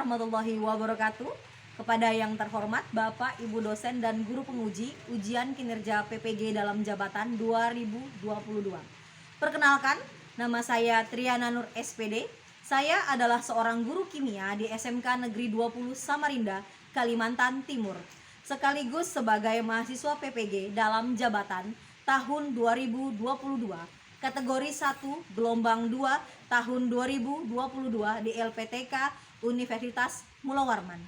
warahmatullahi wabarakatuh. Kepada yang terhormat Bapak, Ibu dosen dan guru penguji ujian kinerja PPG dalam jabatan 2022. Perkenalkan, nama saya Triana Nur SPD. Saya adalah seorang guru kimia di SMK Negeri 20 Samarinda, Kalimantan Timur. Sekaligus sebagai mahasiswa PPG dalam jabatan tahun 2022, kategori 1 gelombang 2 tahun 2022 di LPTK Universitas Mula Warman.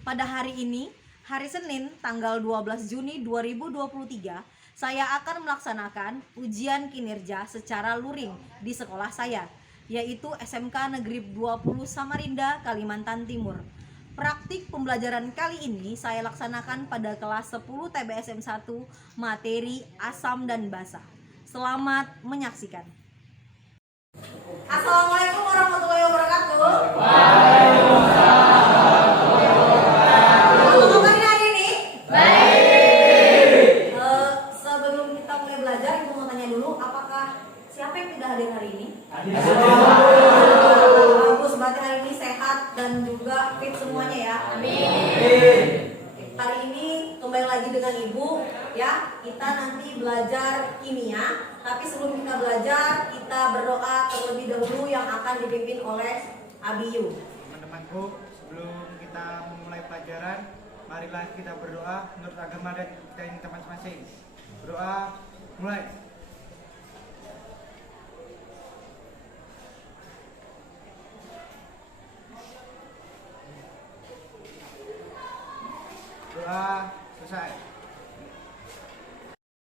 Pada hari ini, hari Senin tanggal 12 Juni 2023, saya akan melaksanakan ujian kinerja secara luring di sekolah saya, yaitu SMK Negeri 20 Samarinda, Kalimantan Timur. Praktik pembelajaran kali ini saya laksanakan pada kelas 10 TBSM 1 materi asam dan basa. Selamat menyaksikan. Assalamualaikum warahmatullahi wabarakatuh. Waalaikumsalam. Apa kabarnya hari ini? Baik. Sebelum kita mulai belajar, Ibu mau tanya dulu, apakah siapa yang tidak hadir hari ini? Bagus, berarti hari ini sehat dan juga fit semuanya ya. Amin. Hari ini kembali lagi dengan Ibu ya. Kita nanti belajar kimia. Tapi sebelum kita belajar, kita berdoa terlebih dahulu yang akan dipimpin oleh Abiyu. Teman-temanku, sebelum kita memulai pelajaran, marilah kita berdoa menurut agama dan kita ini masing-masing. Berdoa, mulai. Doa, selesai.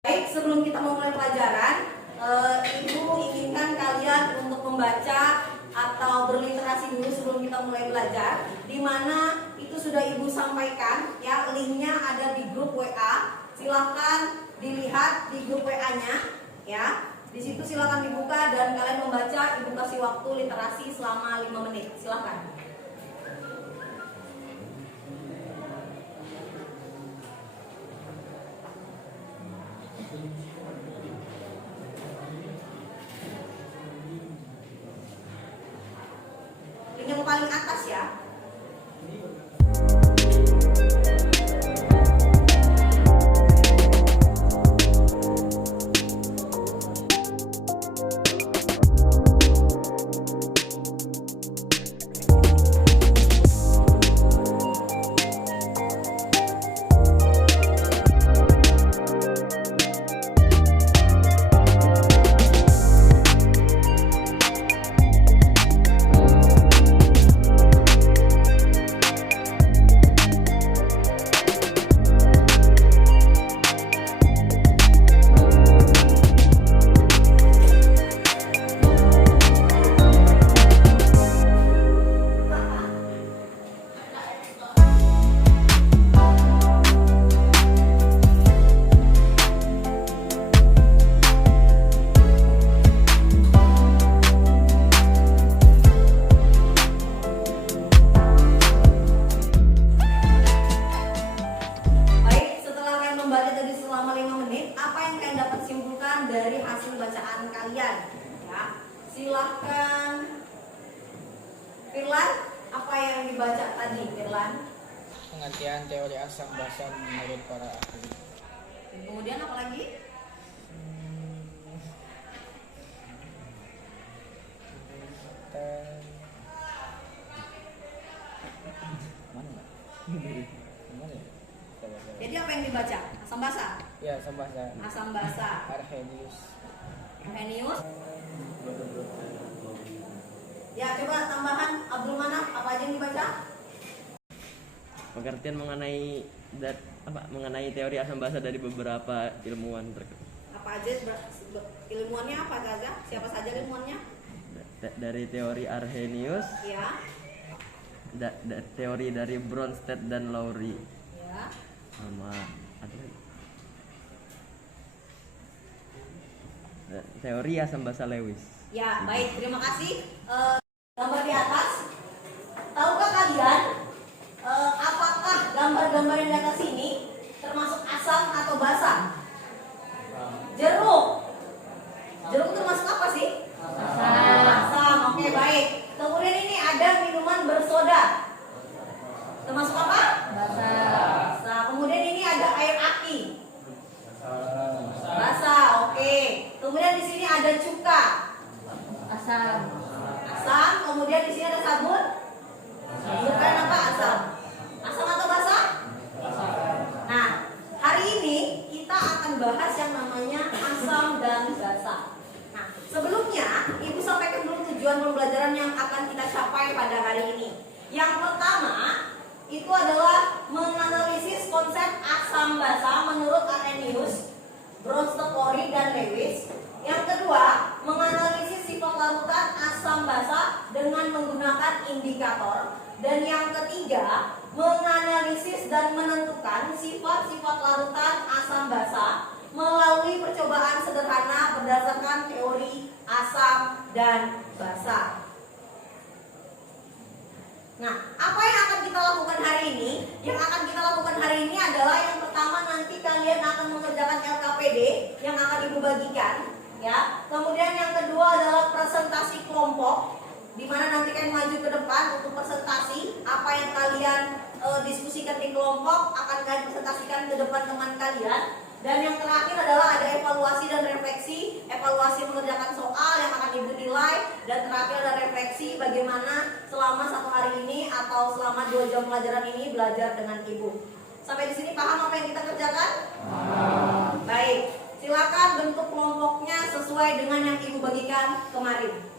Baik, sebelum kita memulai pelajaran, Ibu inginkan kalian untuk membaca atau berliterasi dulu sebelum kita mulai belajar, di mana itu sudah Ibu sampaikan ya, linknya ada di grup WA. Silahkan dilihat di grup WA-nya ya. Di situ silahkan dibuka dan kalian membaca. Ibu kasih waktu literasi selama 5 menit. Silahkan. Yang paling atas ya. Dari hasil bacaan kalian ya. Silahkan Firlan, apa yang dibaca tadi Firlan? Pengertian teori asam basa menurut para ahli. Kemudian apa lagi? Jadi apa yang dibaca? Asam basa? Ya, asam basa. Asam basa. Arrhenius. Arrhenius. Ya, coba tambahan Abdul Manaf, apa aja yang dibaca? Pengertian mengenai teori asam basa dari beberapa ilmuwan terkenal. Apa aja ilmuannya apa saja? Siapa saja ilmuannya? Dari teori Arrhenius. Ya. Teori dari Bronsted dan Lowry. Ya. Sama ada lagi. Teori asam basa Lewis. Ya, baik, terima kasih. Gambar di atas. Tahukah kalian apakah gambar-gambar yang di atas ini termasuk asam atau basa? Jeruk. Jeruk termasuk apa sih? Asam. Asam. Oke, baik. Kemudian ini ada minuman bersoda. bahas yang namanya asam dan basa. Nah, sebelumnya Ibu sampaikan dulu tujuan pembelajaran yang akan kita capai pada hari ini. Yang pertama itu adalah menganalisis konsep asam basa menurut Arrhenius, Bronsted, dan Lewis. Yang kedua, menganalisis sifat larutan asam basa dengan menggunakan indikator. Dan yang ketiga, menganalisis dan menentukan sifat-sifat larutan asam basa melalui percobaan sederhana berdasarkan teori asam dan basa. Nah, apa yang akan kita lakukan hari ini? Yang akan kita lakukan hari ini adalah yang pertama, nanti kalian akan mengerjakan LKPD yang akan Ibu bagikan, ya. Kemudian yang kedua adalah presentasi kelompok, di mana nanti kalian maju ke depan untuk presentasi apa yang kalian diskusikan di kelompok akan kalian presentasikan ke depan teman kalian. Dan yang terakhir adalah ada evaluasi dan refleksi, evaluasi mengerjakan soal yang akan Ibu nilai, dan terakhir ada refleksi bagaimana selama 1 hari ini atau selama 2 jam pelajaran ini belajar dengan Ibu. Sampai di sini paham apa yang kita kerjakan? Baik, silakan bentuk kelompoknya sesuai dengan yang Ibu bagikan kemarin.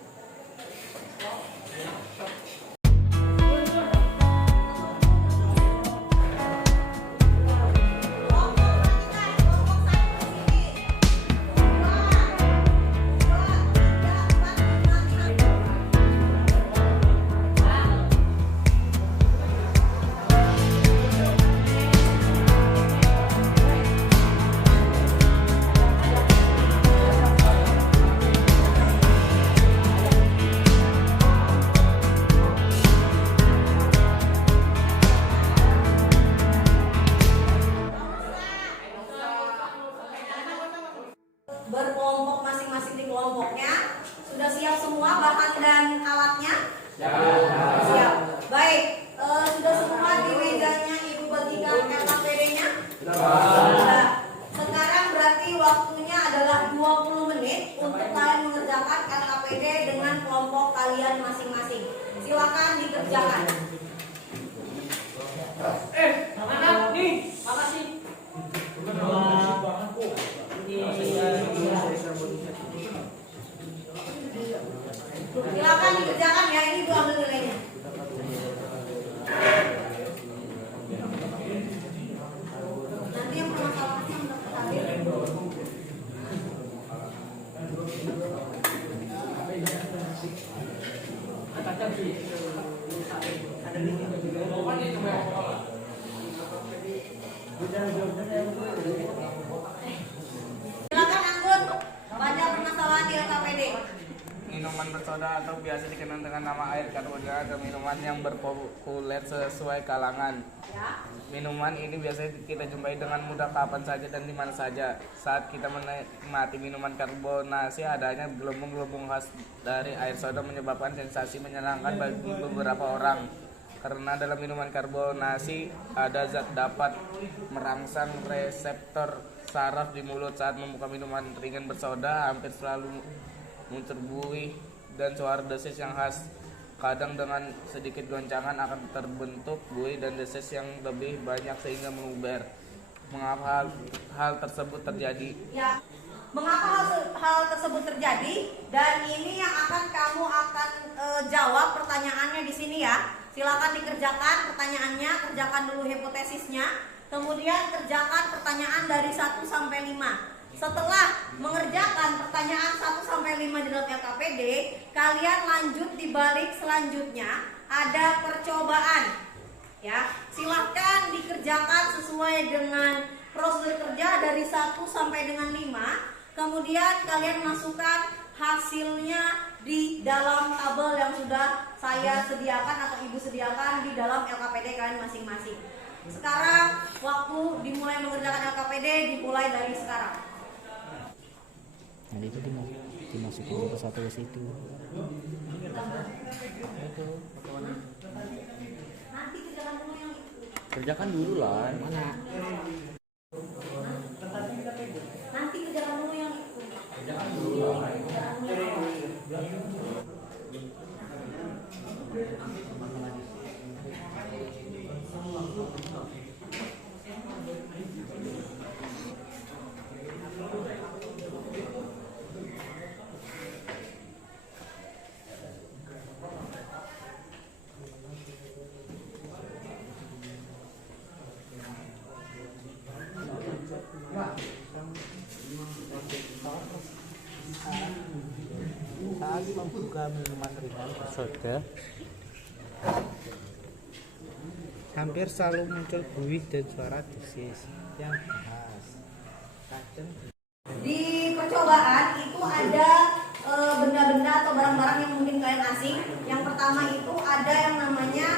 Berkelompok masing-masing di kelompoknya. Sudah siap semua bahan dan alatnya? Siap. Baik, sudah semua di mejanya Ibu bagikan LKPD-nya? Sudah. Sekarang berarti waktunya adalah 20 menit untuk kalian mengerjakan LKPD dengan kelompok kalian masing-masing. Silakan dikerjakan. Mana nih? Makasih. Silakan dikerjakan ya, ini Ibu ambil nilainya. Nanti yang permasalahannya mendapat hadir. Silakan angkut pada permasalahan di LKPD. Minuman bersoda atau biasa dikenal dengan nama air karbonat atau minuman yang berpopuler sesuai kalangan. Ya. Minuman ini biasanya kita jumpai dengan mudah kapan saja dan di mana saja. Saat kita menikmati minuman karbonasi, adanya gelembung-gelembung khas dari air soda menyebabkan sensasi menyenangkan bagi beberapa orang. Karena dalam minuman karbonasi ada zat dapat merangsang reseptor saraf di mulut. Saat membuka minuman ringan bersoda, hampir selalu muncul buih dan suara desis yang khas. Kadang dengan sedikit goncangan akan terbentuk buih dan desis yang lebih banyak sehingga meluber. Mengapa hal tersebut terjadi? Ya, mengapa hal tersebut terjadi? Dan ini yang akan kamu jawab pertanyaannya di sini ya. Silakan dikerjakan pertanyaannya, kerjakan dulu hipotesisnya, kemudian kerjakan pertanyaan dari 1 sampai 5. Setelah mengerjakan pertanyaan 1 sampai 5 di dalam LKPD, kalian lanjut di balik selanjutnya ada percobaan. Ya, silahkan dikerjakan sesuai dengan prosedur kerja dari 1 sampai dengan 5. Kemudian kalian masukkan hasilnya di dalam tabel yang sudah saya sediakan atau Ibu sediakan di dalam LKPD kalian masing-masing. Sekarang waktu dimulai mengerjakan LKPD dimulai dari sekarang. Nah itu dimasukin ke satu situ. Nanti kerjakan dulu yang itu. Kerjakan dulu lah. Mana? Nanti kerjakan dulu yang itu. Kerjakan dulu lah. membuka minuman ringan bersoda, hampir selalu muncul buih dan suara desis yang khas. Di percobaan itu ada benda-benda atau barang-barang yang mungkin kalian asing. Yang pertama itu ada yang namanya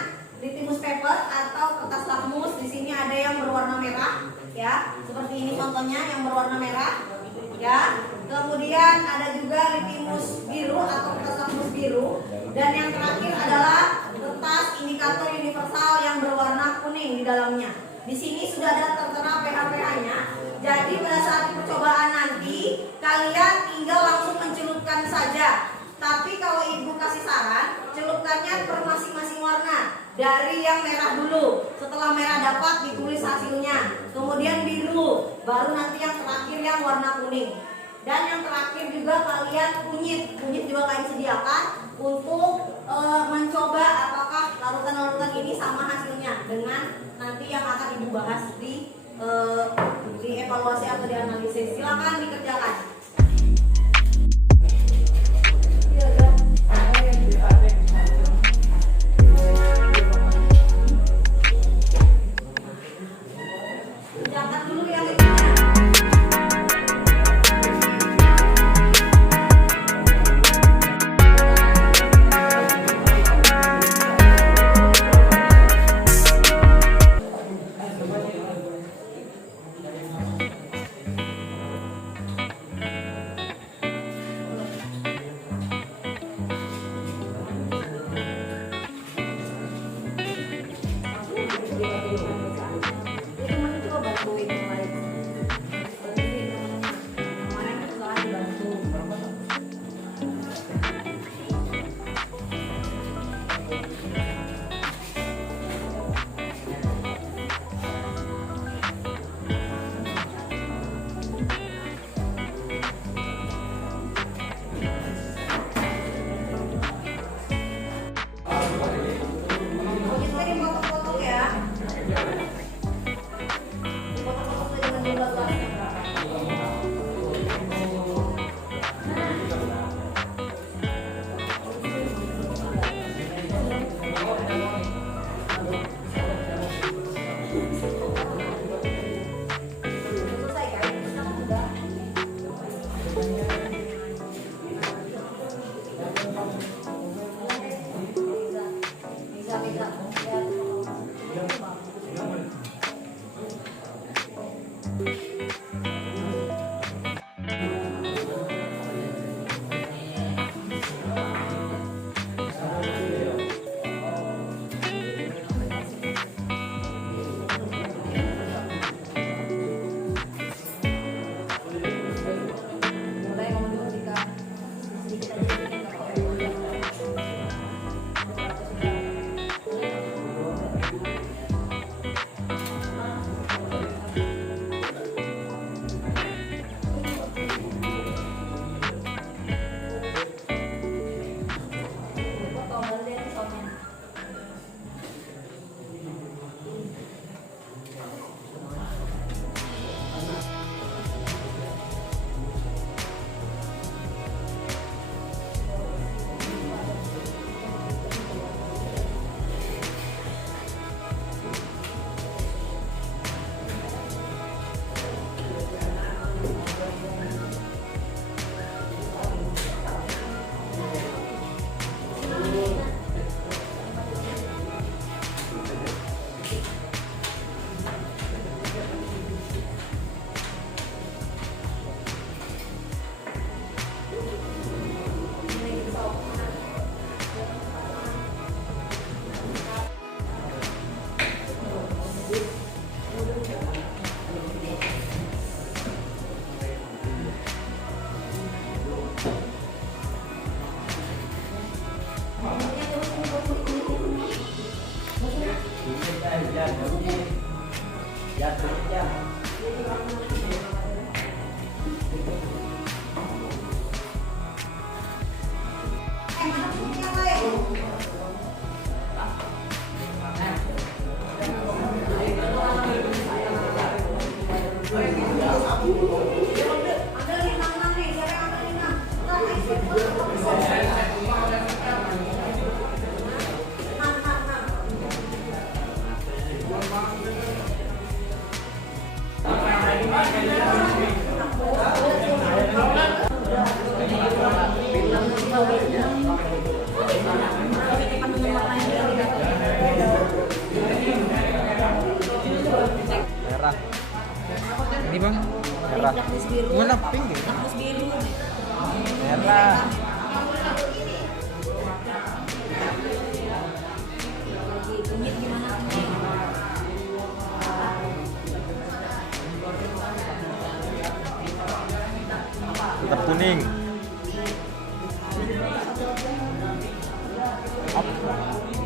litmus paper atau kertas lakmus. Di sini ada yang berwarna merah, ya, seperti ini contohnya yang berwarna merah, ya. Kemudian ada juga litmus biru atau kertas lakmus biru. Dan yang terakhir adalah kertas indikator universal yang berwarna kuning di dalamnya. Di sini sudah ada tertera pH-nya. Jadi pada saat percobaan nanti kalian tinggal langsung mencelupkan saja. Tapi kalau ibu kasih saran, celupkannya per masing-masing warna. Dari yang merah dulu. Setelah merah dapat ditulis hasilnya. Kemudian biru, baru nanti yang terakhir yang warna kuning. Dan yang terakhir juga kalian kunyit. Kunyit juga kalian sediakan untuk mencoba apakah larutan-larutan ini sama hasilnya dengan nanti yang akan ibu bahas di evaluasi atau di analisis. Silakan dikerjakan. Kerjakan dulu yang ini. Ada 56 nih, siapa yang ambil 56? lakmus biru. Warna pink ya? Lakmus biru. Merah. Lagi kunyit gimana kunyit? Tetap kuning.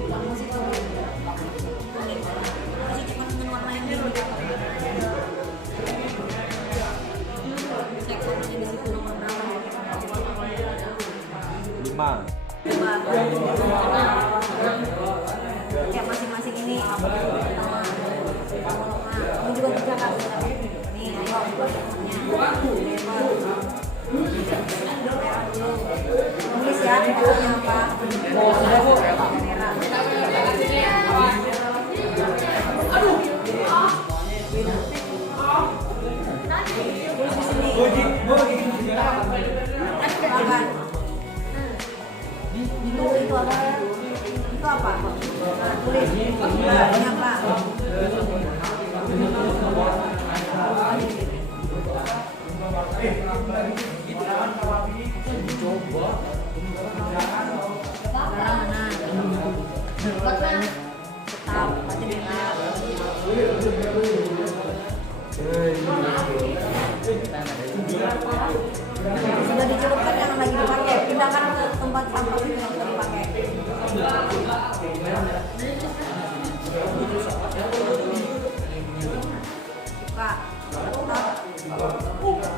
Lakmus itu kuning. Masih cuma dengan warna yang biru. Cek warnanya di situ nomor berapa. 5. Kayak masing-masing ini apa pertama kamu juga bisa kan nih ayo merah dulu tulis ya warnanya apa merah tulis di sini apa itu apa? Itu apa? Nah, tulis ini apa? Barang mana? Tetap aja merah. Sudah dicelupkan jangan lagi dipakai, pindahkan ke tempat sampah yang sudah dipakai. Buka.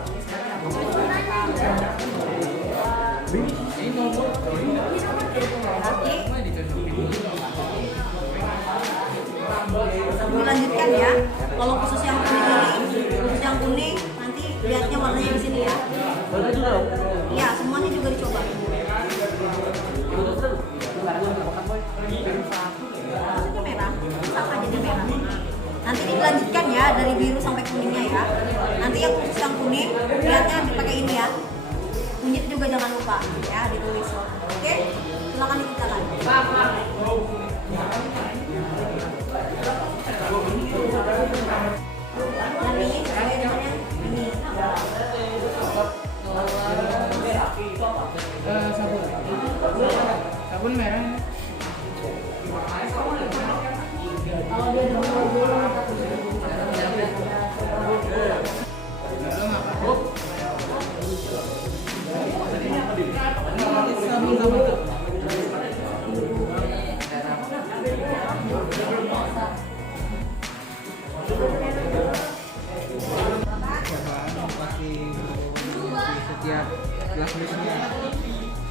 Dilanjutkan ya. Kalau khusus yang kuning nanti lihatnya warnanya di sini ya. Iya, semuanya juga dicoba. Maksudnya merah, sama aja dia merah. Nanti dilanjutkan ya dari biru sampai kuningnya ya. Nanti yang khusus yang kuning lihatnya dipakai ini ya. Kunyit juga jangan lupa ya ditulis. Oke, silakan dikerjakan. Dan ini sesuai dengannya ini. Sabun merah. Kalau dia udah Setiap lakmusnya,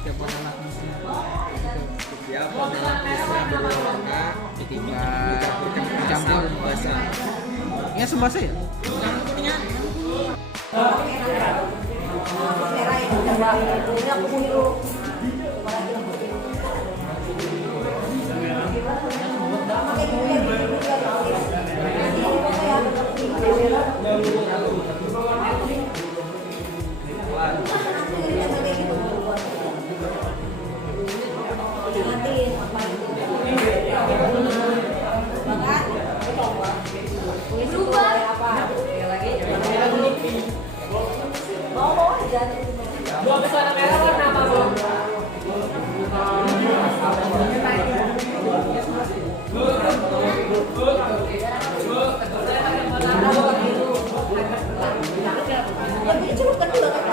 setiap warna lakmusnya setiap warna lakmusnya berwarna ketika dicampur basa. Ya sebasa ya? merah ini coba. Ini aku dulu. Oke, dulu ya, dulu ya. Nanti ini foto ya. Nanti apa itu? Bahkan berubah apa? Bawa aja. Dua besar merah warna apa, Bro? Ya, dicelupkan juga kan?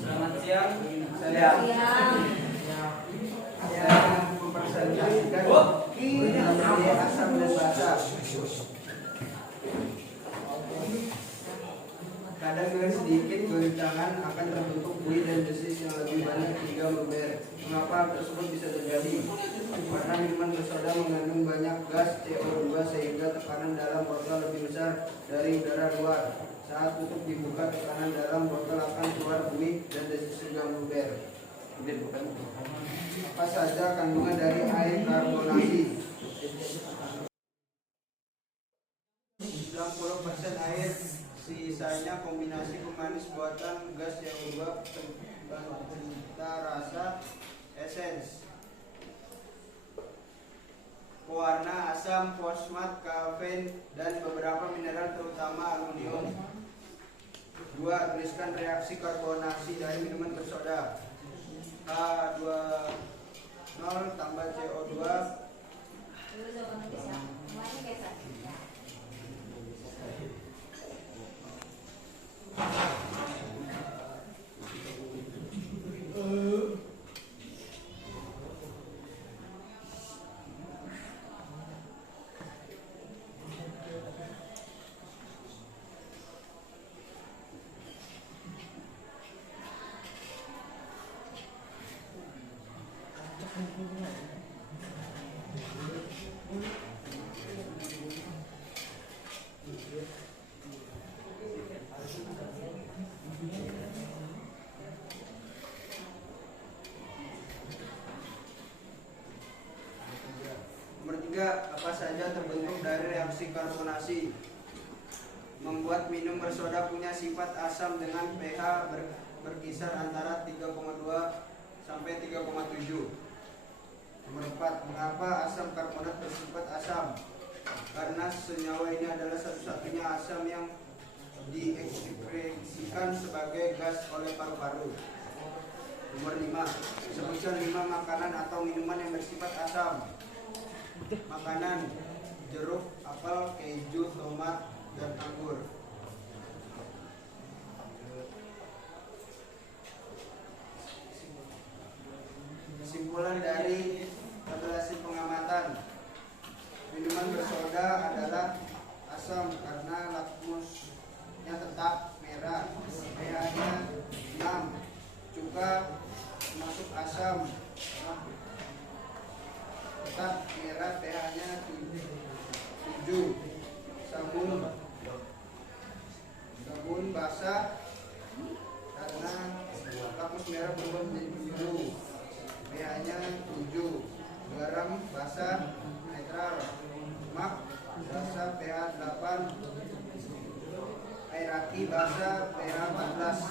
Selamat siang, saya mempresentasikan mengenai asam dan basa. Kadang dengan sedikit goncangan akan terbentuk buih dan desis yang lebih banyak hingga member. Mengapa hal tersebut bisa terjadi? Karena minuman bersoda mengandung banyak gas CO2 sehingga tekanan dalam botol lebih besar dari udara luar. Saat tutup dibuka, tekanan dalam botol akan keluar buih dan desis hingga member. Apa saja kandungan dari air karbonasi? 90% air, sisanya kombinasi pemanis buatan, gas CO2, pencipta rasa, esens. Pewarna, asam, fosfat, kafein, dan beberapa mineral terutama aluminium. 2. Tuliskan reaksi karbonasi dari minuman bersoda. H2O tambah CO2 Nomor 3, apa saja terbentuk dari reaksi karbonasi? Membuat minum bersoda punya sifat asam dengan pH berkisar antara 3,2 sampai 3,7. Nomor 4, mengapa asam karbonat bersifat asam? Karena senyawa ini adalah satu-satunya asam yang diekspresikan sebagai gas oleh paru-paru. Nomor 5, sebutkan 5 makanan atau minuman yang bersifat asam. Makanan: jeruk, apel, keju, tomat, dan anggur. Kesimpulan dari hasil pengamatan: minuman bersoda adalah asam karena lakmusnya tetap merah, pH-nya 6, cuka termasuk asam tetap merah, pH-nya 7, sabun basah karena lakmus merah berubah menjadi biru, pH-nya 7, garam basah netral, lemak basah pH 8, air aki basah pH 14.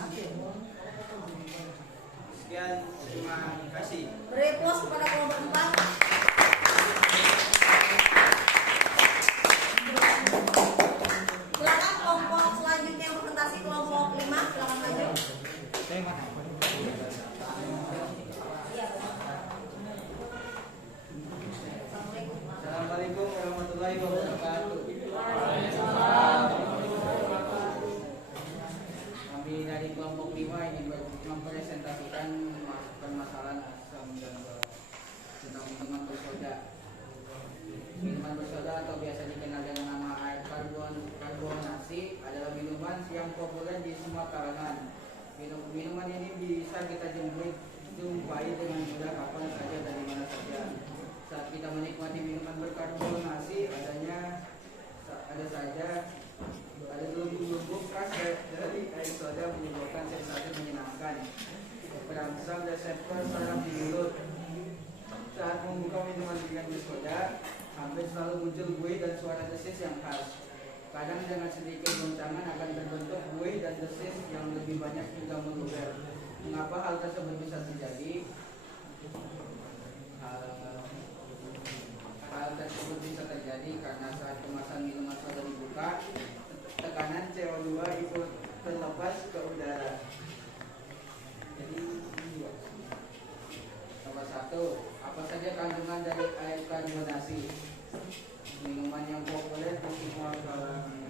Sekian, terima kasih. Beri pos kepada kelompok 4. Silakan kelompok selanjutnya yang presentasi kelompok 5, silakan maju. Assalamualaikum warahmatullahi wabarakatuh. kelompok 5 ini mempresentasikan permasalahan asam dan tentang minuman bersoda. Minuman bersoda atau biasa dikenal dengan nama air karbonasi adalah minuman yang populer di semua kalangan. Minuman ini bisa kita jumpai dengan mudah kapan saja dan di mana saja. Saat kita menikmati minuman berkarbonasi ada gelembung-gelembung khas dari air soda menyebabkan sensasi menyenangkan, merangsang reseptor saraf di mulut. Saat membuka minuman dengan bersoda, hampir selalu muncul buih dan suara desis yang khas. Kadang dengan sedikit goncangan akan terbentuk buih dan desis yang lebih banyak juga meluber. Mengapa hal tersebut bisa terjadi? Hal tersebut bisa terjadi karena saat kemasan minuman soda dibuka, tekanan CO2 ikut terlepas ke udara. Jadi, nomor 1, apa saja kandungan dari air karbonasi? Minuman yang populer di semua kalangan.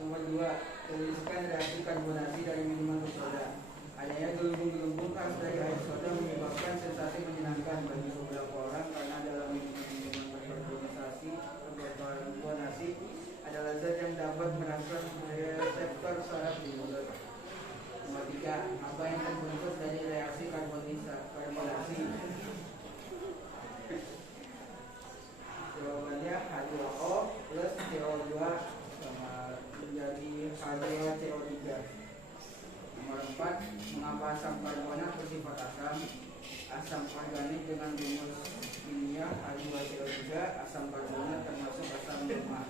Nomor 2, tuliskan reaksi karbonasi dari minuman bersoda. Adanya gelembung-gelembung khas dari air soda menyebabkan sensasi menyenangkan bagi beberapa orang karena dalam minuman berkarbonasi adalah zat yang dapat merangsang reseptor saraf di mulut. Nomor 3, apa yang terbentuk dari reaksi karbonasi? Jawabannya H2O plus CO2 sama menjadi H2CO3. Nomor 4, mengapa asam karbonat bersifat asam? Asam organik dengan rumus kimia H2CO3, asam karbonat termasuk asam lemak.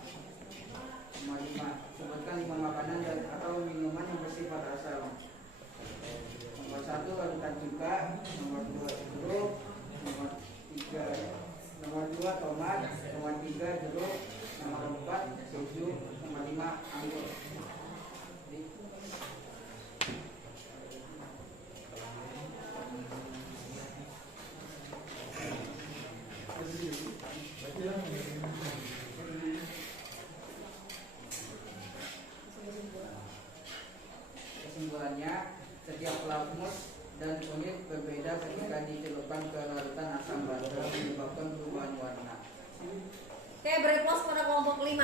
Nomor 5, sebutkan 5 makanan atau minuman yang bersifat asam. Nomor 1, larutan cuka. Nomor 2, jeruk. Nomor 2, tomat. Nomor 3, jeruk. Nomor 4, susu. Nomor 5, anggur. Kesimpulannya, setiap lakmus dan kunyit berbeda ketika dicelupkan ke larutan asam bata menyebabkan perubahan warna. Oke, beri plus pada kelompok 5.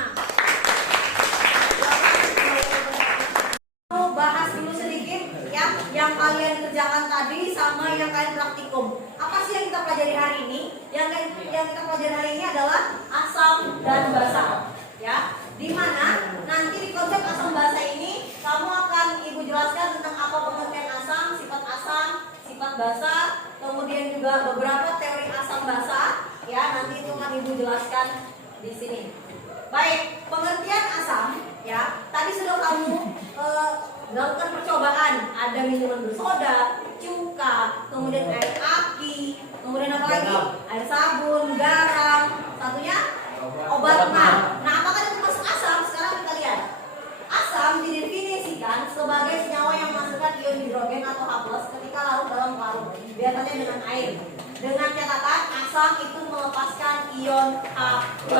Bahas dulu sedikit ya, yang kalian kerjakan tadi sama yang kalian praktikum. Apa sih yang kita pelajari hari ini? Yang kita pelajari hari ini adalah asam dan basa. Ya, dimana nanti di konsep asam basa ini kamu akan ibu jelaskan tentang apa pengertian asam, sifat basa, kemudian juga beberapa teori asam basa. Ya, nanti itu akan ibu jelaskan di sini. Baik, pengertian asam ya. Tadi sudah kamu lakukan percobaan. Ada minuman bersoda, cuka, kemudian air aki, kemudian apa lagi? Air sabun, garam, satunya obat mah. Nah, apakah itu masuk asam? Sekarang kita lihat. Asam didefinisikan sebagai senyawa yang menghasilkan ion hidrogen atau H+ ketika larut dalam karung, biasanya dengan air. Dengan catatan asam itu melepaskan ion H+.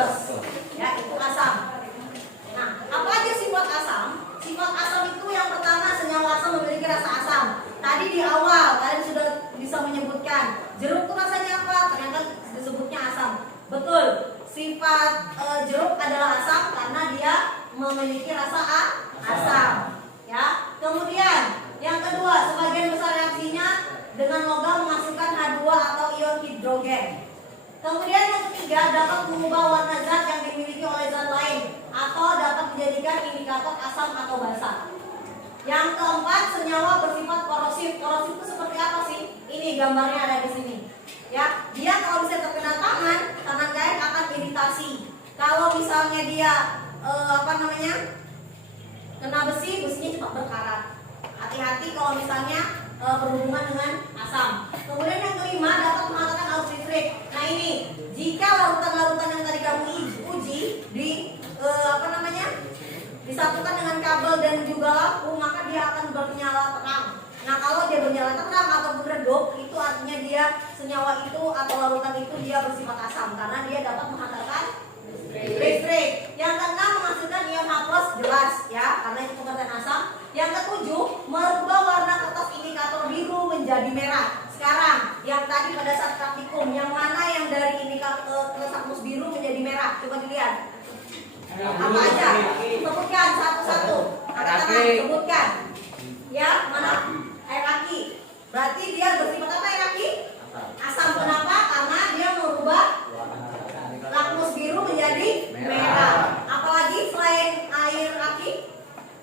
Ya, itu asam. Nah, apa aja sifat asam? Sifat asam itu yang pertama, senyawa asam memiliki rasa asam. Tadi di awal kalian sudah bisa menyebutkan jeruk itu rasanya apa? Ternyata disebutnya asam. Betul. Sifat jeruk adalah asam karena dia memiliki rasa asam. Ya. Kemudian yang kedua, sebagian besar reaksinya dengan logam menghasilkan H2 atau ion hidrogen. Kemudian yang ketiga, dapat mengubah warna zat yang dimiliki oleh zat lain atau dapat dijadikan indikator asam atau basa. Yang keempat, senyawa bersifat korosif. Korosif itu seperti apa sih? Ini gambarnya ada di sini. Ya, dia kalau bisa terkena tangan kalian akan iritasi. Kalau misalnya dia kena besi, besinya cepat berkarat. Hati-hati kalau misalnya berhubungan dengan asam. Kemudian yang kelima, dapat mengatakan arus listrik. Nah ini, jika larutan-larutan yang tadi kamu uji disatukan dengan kabel dan juga lampu, maka dia akan bernyala terang. Nah kalau dia bernyala terang atau redup, itu artinya dia senyawa itu atau larutan itu dia bersifat asam karena dia dapat menghantarkan listrik. Yang keenam, menghasilkan Apa aja? Sebutkan satu-satu. Angkat tangan, sebutkan. Ya, mana? Air aki. Berarti dia bersifat apa air aki? Asam. Kenapa? Karena dia merubah lakmus biru menjadi merah. Apalagi selain air aki?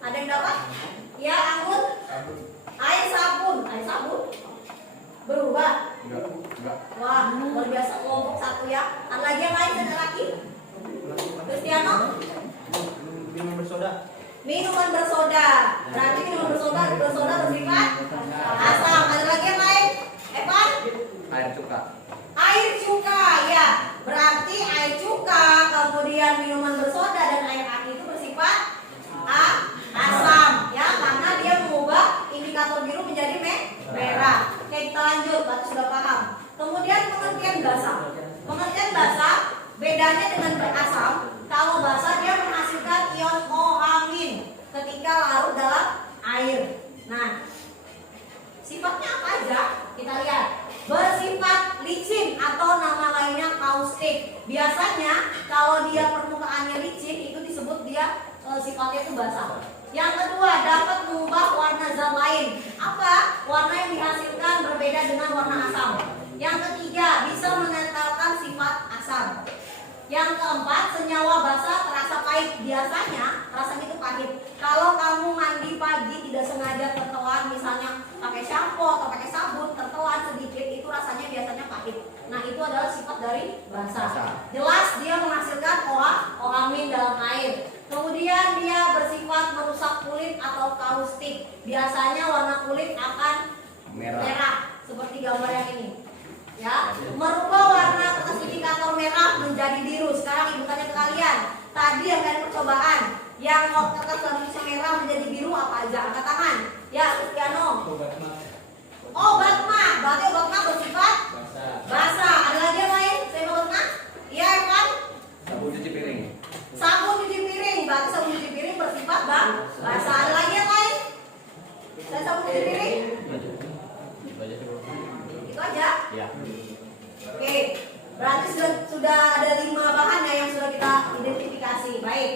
Ada yang dapat? Ya, anggun. Air sabun. Air sabun berubah. Wah, luar biasa, kelompok satu ya. Ada lagi yang lain ada lagi? Cristiano? Minum bersoda. Minuman bersoda. Berarti minuman bersoda bersifat asam. Ada lagi yang lain? Evan? Air cuka. Air cuka, ya. Berarti air cuka, kemudian minuman bersoda dan air aki itu bersifat asam, ya, karena dia mengubah indikator biru menjadi merah. Oke, kita lanjut, berarti sudah paham. Kemudian pengertian basa. Pengertian basa bedanya dengan berasam. Kalau basa dia menghasilkan ion OH- ketika larut dalam air. Nah, sifatnya apa aja? Kita lihat. Bersifat licin atau nama lainnya kaustik. Biasanya kalau dia permukaannya licin itu disebut dia sifatnya itu basah. Yang kedua, dapat mengubah warna zat lain. Apa? Warna yang dihasilkan berbeda dengan warna asam. Yang ketiga, bisa menetapkan sifat asam. Yang keempat, senyawa basah terasa pahit. Biasanya rasanya itu pahit. Kalau kamu mandi pagi tidak sengaja tertelan, misalnya pakai shampoo atau pakai sabun, tertelan sedikit, itu rasanya biasanya pahit. Nah, itu adalah sifat dari basah. Jelas dia menghasilkan OH- dalam air. Kemudian dia bersifat merusak kulit atau kaustik. Biasanya warna kulit akan merah seperti gambar yang ini. Ya, merubah warna kertas indikator merah menjadi biru. Sekarang ibu tanya ke kalian, tadi yang kalian percobaan, yang kertas tulisnya merah menjadi biru apa aja? Angkat tangan. Ya, Cristiano. Obat mah, berarti obat mah bersifat basah. Ada lagi yang lain? Saya obat mah? Iya, Evan? Sabun cuci piring. Sabun cuci piring, berarti sabun cuci piring bersifat basah. Ada lagi yang lain? Saya sabun cuci piring? Itu aja? Ya. Oke, berarti sudah ada 5 bahan ya yang sudah kita identifikasi. Baik.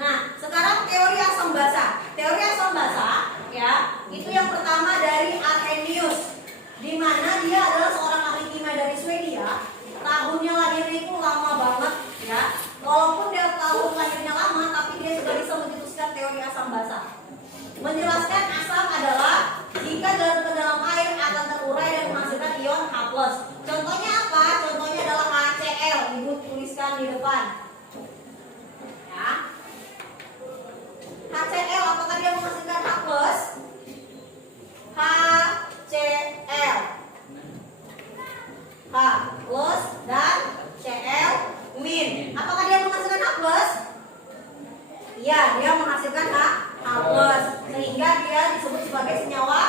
Nah, sekarang teori asam basa. Teori asam basa, ya, itu yang pertama dari Arrhenius, di mana dia adalah seorang ahli kimia dari Swedia. Tahunnya lahirnya itu lama banget, ya. Walaupun dia tahun lahirnya lama, tapi dia sudah bisa mencetuskan teori asam basa. Menjelaskan asam adalah jika dilarut ke dalam air akan terurai dan menghasilkan ion H+. Contohnya apa? Contohnya adalah HCl. Ibu tuliskan di depan. Ya. HCl, apakah dia menghasilkan H+? HCl. H+ dan Cl-. Apakah dia menghasilkan H+? Iya, dia menghasilkan H+, sehingga dia disebut sebagai senyawa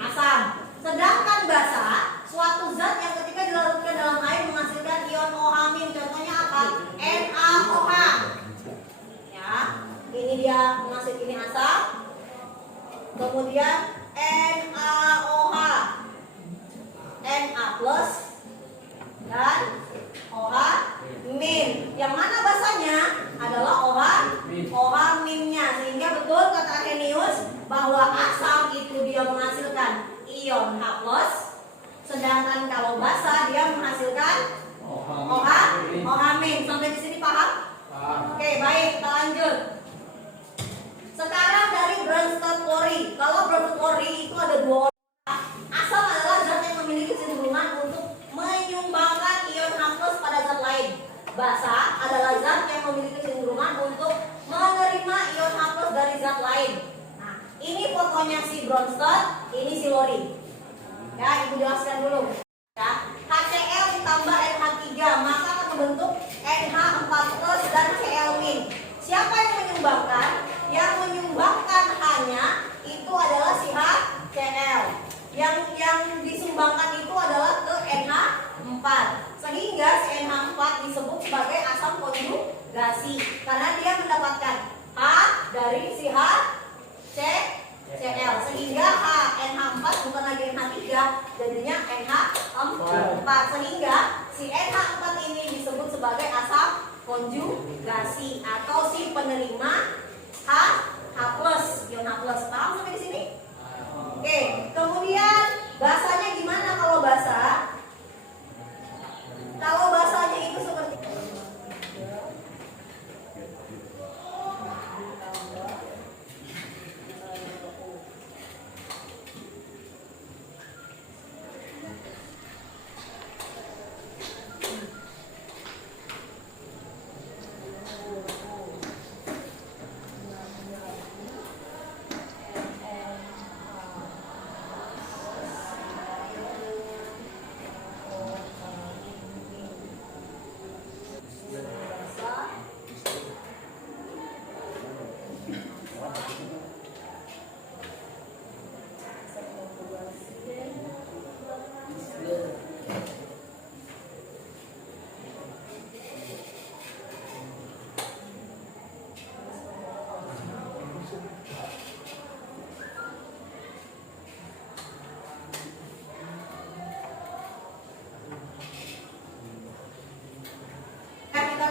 asam. Sedangkan basa, suatu zat yang ketika dilarutkan dalam air menghasilkan ion OH-. Contohnya apa? NaOH. Ya, ini dia menghasilkan ini asam. Kemudian NaOH, Na+ dan OH-. Yang mana basanya adalah OH-nya. Sehingga betul kata Arrhenius bahwa asam itu dia menghasilkan ion H+, sedangkan kalau basa dia menghasilkan OH-. Sampai di sini paham? Oke, baik, kita lanjut. Sekarang dari Bronsted Lowry. Kalau Bronsted Lowry itu ada 2 orang. Asam adalah zat yang memiliki kecenderungan untuk menyumbangkan ion H+ pada zat lain. Basa adalah zat yang memiliki kecenderungan untuk menerima ion H+ dari zat lain. Nah, ini fotonya si Bronsted, ini si Lowry. Ya, ibu jelaskan dulu. Ya, HCl ditambah NH3 maka akan membentuk NH4+ dan Cl-. Siapa yang menyumbangkan? Yang menyumbangkan hanya itu adalah si HCl. Yang disumbangkan itu adalah ke NH4. Sehingga si NH4 disebut sebagai asam konjugasi karena dia mendapatkan H dari si HCl. Sehingga NH4 bukan lagi NH3, jadinya NH4. 4. Sehingga si NH4 ini disebut sebagai asam konjugasi atau si penerima H+, ion H+. Paham sampai di sini? Oke, kemudian basanya gimana kalau basa? Kalau basanya itu seperti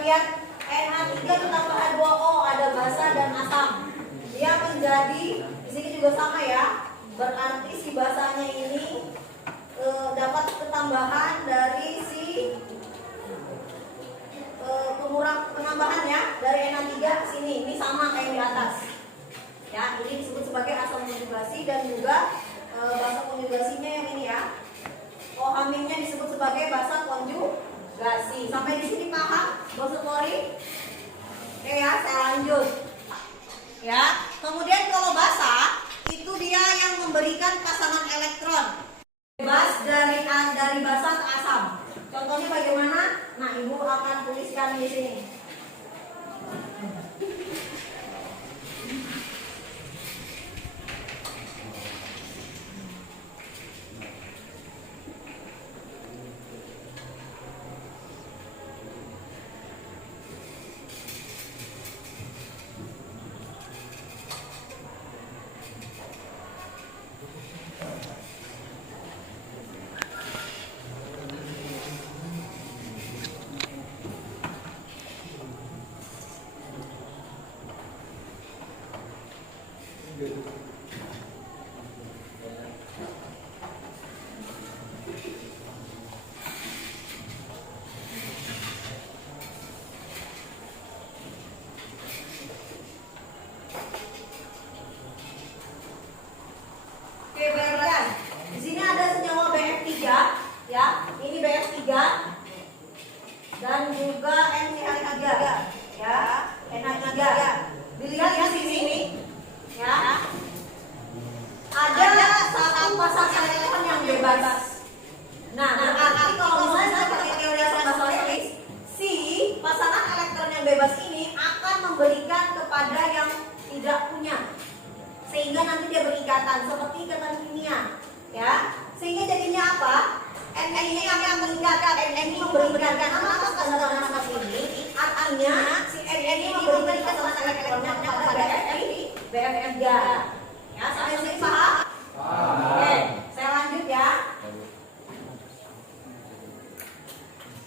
lihat NH3 ditambah H2O, ada basa dan asam. Dia menjadi di sini juga sama ya. Berarti si basanya ini dapat ketambahan dari si penambahan ya dari NH3 ke sini. Ini sama kayak di atas. Ya, ini disebut sebagai asam konjugasi dan juga basa konjugasinya yang ini ya. OH-nya disebut sebagai basa konjugasi. Sampai di sini paham, Bos Polri? Oke ya, saya lanjut. Ya, kemudian kalau basa itu dia yang memberikan pasangan elektron bebas dari basa ke asam. Contohnya bagaimana? Nah, Ibu akan tuliskan di sini. Oke, perhatikan. Di sini ada senyawa BF3 ya. Ini BF3 dan juga NCH3 ya. NH3. Dilihat di sini ya. Ada satu pasangan elektron yang bebas. Nah, berarti kalau misalnya pakai teori asam basa elektris, si pasangan elektron yang bebas ini akan memberikan kepada yang tidak punya. Sehingga nanti dia berikatan seperti ikatan kimia ya, sehingga jadinya apa? Na ini akan meningkatkan, Na ini memberikan apa tanda ini artinya si Na ini memberikan pasangan elektronnya kepada BF3 ya. Sampai sini paham? Oke, saya lanjut ya.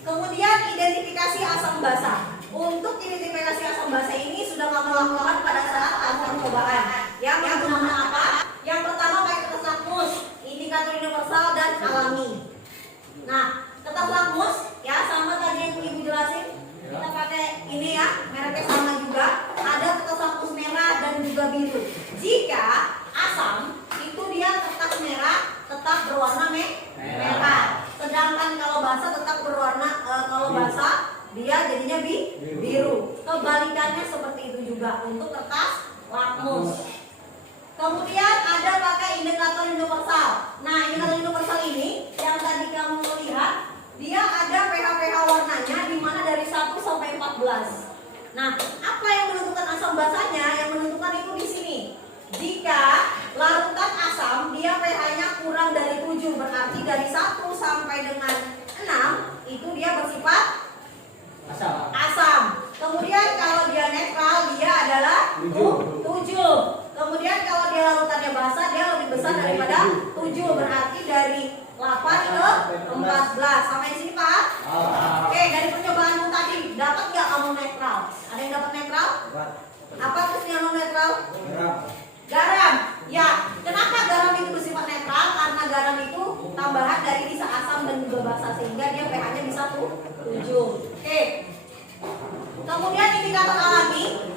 Kemudian identifikasi asam basa. Untuk identifikasi asam basa ini sudah kamu lakukan pada saat kamu percobaan. Yang menggunakan apa? Yang pertama pakai kertas lakmus, indikator universal dan alami. Nah, kertas lakmus ya sama tadi yang Ibu jelasin. Kita pakai ini ya, mereknya sama juga. Ada kertas lakmus merah dan juga biru. Jika asam itu dia kertas merah tetap berwarna merah. Sedangkan kalau basa tetap berwarna kalau basa dia jadinya biru. Kebalikannya seperti itu juga untuk kertas lakmus. Kemudian ada pakai indikator universal. Nah, indikator universal ini yang tadi kamu lihat, dia ada pH warnanya di mana dari 1 sampai 14. Nah, apa yang menentukan asam basanya? Yang menentukan itu di sini. Jika larutan asam dia pH-nya kurang dari 7, berarti dari 1 sampai dengan 6 itu dia bersifat asam. Kemudian kalau dia netral dia adalah 7. Kemudian kalau dia larutannya basa dia lebih besar daripada 7, berarti dari 8 ke 14. Sampai di sini Pak? Oke, dari percobaanmu tadi dapat nggak kamu netral? Ada yang dapat netral? Apa terusnya non netral? Garam. Ya, kenapa garam itu bersifat netral? Karena garam itu tambahan dari bisa asam dan juga basa sehingga dia pH-nya bisa 7. Oke. Kemudian indikator alami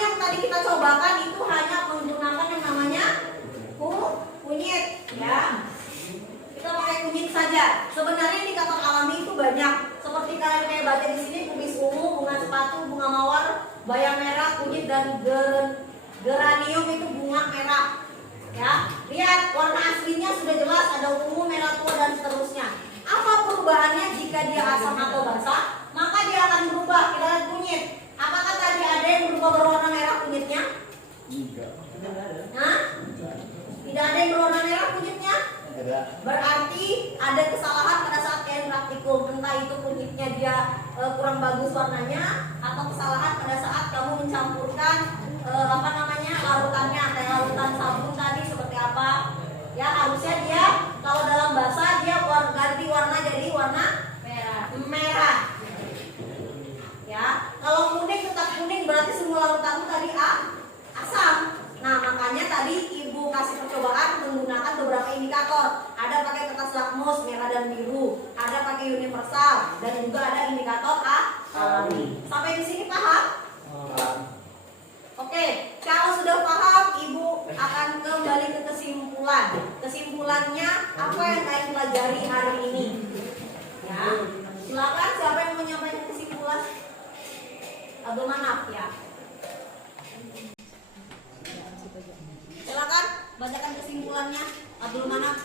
yang tadi kita cobakan itu hanya menggunakan yang namanya kunyit, ya. Kita pakai kunyit saja. Sebenarnya indikator alami itu banyak. Seperti kalian kayak baca di sini kubis ungu, bunga sepatu, bunga mawar, bayam merah, kunyit dan geranium itu bunga merah. Ya, lihat warna aslinya sudah jelas ada ungu, merah tua dan seterusnya. Apa perubahannya jika dia asam atau basa? Maka dia akan berubah. Kita lihat kunyit. Apakah tadi ada yang berubah berwarna merah kunyitnya? Nah, tidak ada yang berwarna merah kunyitnya? Berarti ada kesalahan pada saat kalian praktikum. Entah itu kunyitnya dia kurang bagus warnanya, atau kesalahan pada saat kamu mencampurkan larutannya, kayak larutan sabun tadi seperti apa? Ya, harusnya dia kalau dalam basah dia ganti warna jadi warna merah. Ya, kalau kuning tetap kuning berarti semua larutanmu tadi asam. Nah, makanya tadi Ibu kasih percobaan menggunakan beberapa indikator. Ada pakai kertas lakmus merah dan biru, ada pakai universal, dan juga ada indikator alami. Sampai di sini paham? Oke, kalau sudah paham, Ibu akan kembali ke kesimpulan. Kesimpulannya apa yang kalian pelajari hari ini? Ya, silakan siapa yang menyampaikan kesimpulan? Abdul Manaf ya. Silakan bacakan kesimpulannya, Abdul Manaf.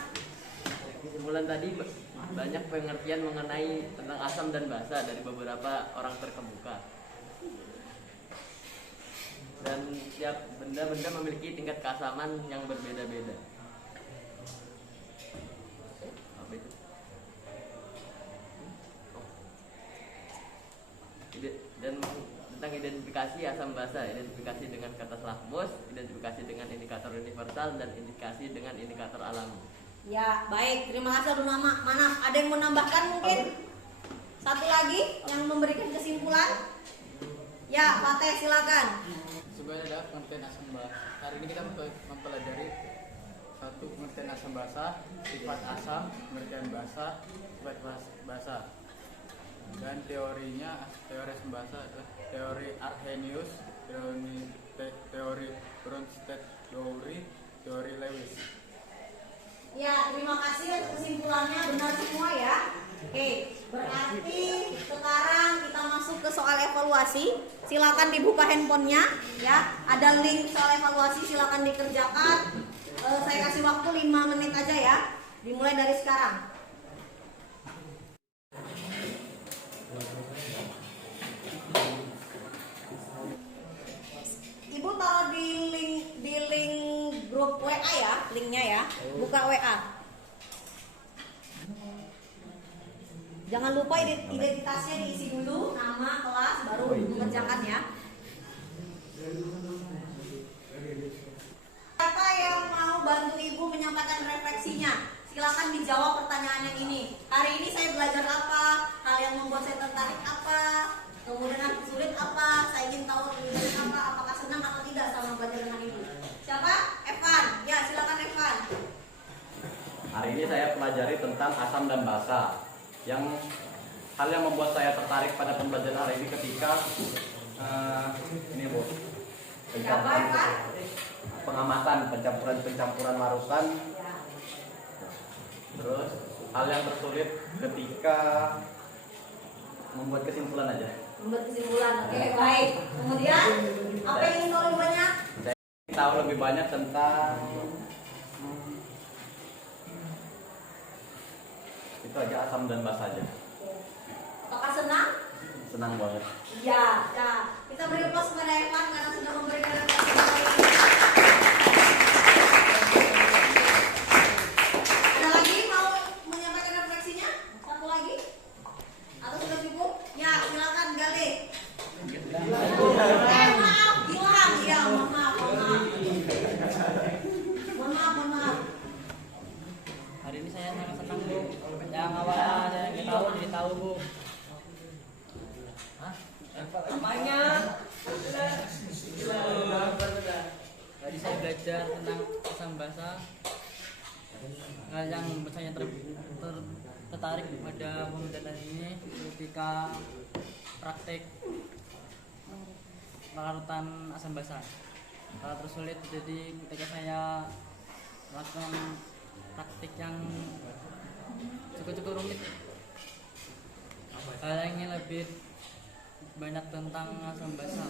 Kesimpulan tadi banyak pengertian mengenai tentang asam dan basa dari beberapa orang terkemuka. Dan setiap benda-benda memiliki tingkat keasaman yang berbeda-beda. Apa itu? Dan tentang identifikasi asam basa, identifikasi dengan kertas lakmus, identifikasi dengan indikator universal, dan indikasi dengan indikator alami. Ya, baik. Terima kasih Abdul Manaf. Ada yang menambahkan mungkin? Satu lagi yang memberikan kesimpulan? Ya, Pak Teh, silakan. Sebenarnya ada pengertian asam basa. Hari ini kita mempelajari satu pengertian asam basa, sifat asam, pengertian basa, sifat basa. Dan teorinya, teori asam basa adalah teori Arrhenius, teori Bronsted-Lowry, teori Lewis. Ya, terima kasih atas kesimpulannya, benar semua ya. Oke, berarti sekarang kita masuk ke soal evaluasi. Silakan dibuka handphonenya ya. Ada link soal evaluasi, silakan dikerjakan. Saya kasih waktu 5 menit aja ya. Dimulai dari sekarang. Ibu taruh di link grup WA ya, linknya ya. Buka WA. Jangan lupa identitasnya diisi dulu, nama, kelas, baru dikerjakan ya. Siapa yang mau bantu Ibu menyampaikan refleksinya? Silakan dijawab pertanyaan yang ini. Hari ini saya belajar apa? Hal yang membuat saya tertarik apa? Kemudian yang sulit apa? Saya ingin tahu lebih banyak apa? Apakah senang atau tidak sama belajar dengan Ibu? Siapa? Evan. Ya, silakan Evan. Hari ini saya pelajari tentang asam dan basa. Hal yang membuat saya tertarik pada pembelajaran hari ini ketika ini Bu, pengamatan pencampuran larutan. Terus hal yang tersulit ketika membuat kesimpulan aja. Membuat kesimpulan, oke baik. Kemudian apa yang ingin tahu lebih banyak? Saya ingin tahu lebih banyak tentang itu aja, asam dan basa aja. Apakah senang? Senang banget. Ya, ya. Kita beri aplaus kepada Evan karena sudah memberikan refleksi yang baik. Ada lagi mau menyampaikan refleksinya? Satu lagi? Atau sudah cukup? Ya, silakan Gale. Maaf, hilang. Ya, mohon maaf. Mohon maaf. Hari ini saya sangat senang Bu. Yang tahu, Bu. Hah? Apanya? Tadi saya belajar tentang asam basa. Hal yang saya tertarik pada pembelajaran ini ketika praktek pelarutan asam basa. Hal tersulit jadi ketika saya melakukan praktik yang cukup rumit. Hal yang lebih banyak tentang asam basa.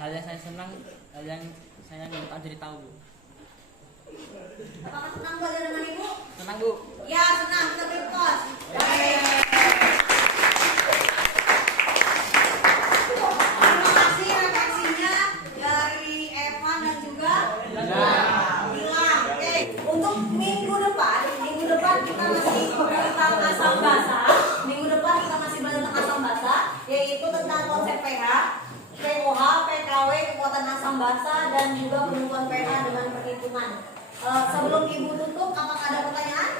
Hal yang saya senang, hal yang saya nggak jadi tahu. Apakah senang belajar dengan Ibu? Senang, Bu. Ya, senang. Kita beri pos. Terima kasih reaksinya dari Evan dan juga Gilang. Oke, untuk minggu depan kita masih tentang asam basa. Minggu depan kita masih belajar tentang asam basa, yaitu tentang konsep pH, pOH, pKW, kekuatan asam basa, dan juga penentuan pH dengan perhitungan. Sebelum Ibu tutup, apakah ada pertanyaan?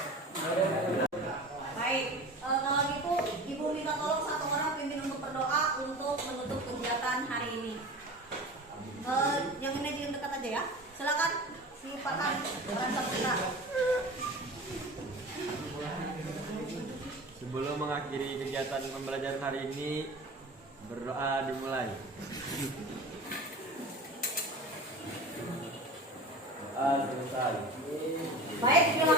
Baik, kalau gitu Ibu minta tolong satu orang pimpin untuk berdoa untuk menutup kegiatan hari ini. Yang ini aja yang dekat aja ya. Silakan si Pak Han, orang terdekat. Sebelum mengakhiri kegiatan pembelajaran hari ini, berdoa dimulai. Baik, terima